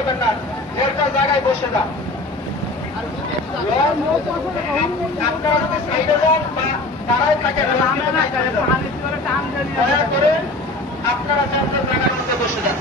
করবেন না, একটা জায়গায় বসে যান। আপনারা যদি সাইডে যান বা দাঁড়ায় থাকেন, দয়া করে আপনারা আপনার জায়গার মধ্যে বসে যান।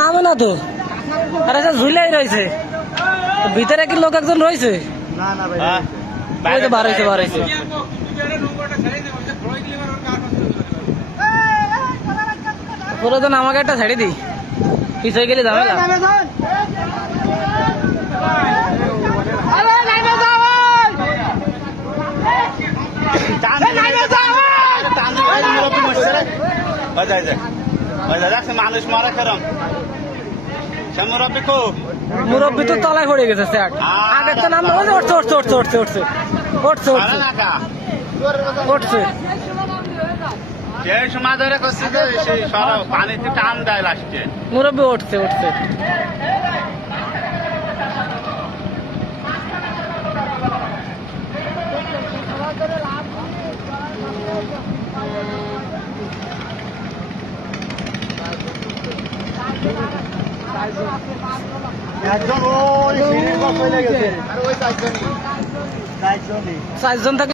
নামে না তো, আরে ঝুলাই রয়েছে ভিতরে, কি লোক একজন রয়েছে? বার হয়েছে পুরোজন আমাকে একটা ছেড়ে দিই, পিছিয়ে গেলে ঝামেলা। মানুষ মারা খেলাম, মুরব্বী তো তলায় পড়ে গেছে স্যার, আগের তো নাম উঠছে সেই সময় ধরে করছে যে সেই সরাও পানিতে টান দেয় লাস্টে, মুরব্বী উঠছে। একজন ওই সিঁড়ির পাশে চলে গেছে, আর ওই চারজন চারজন থাকে।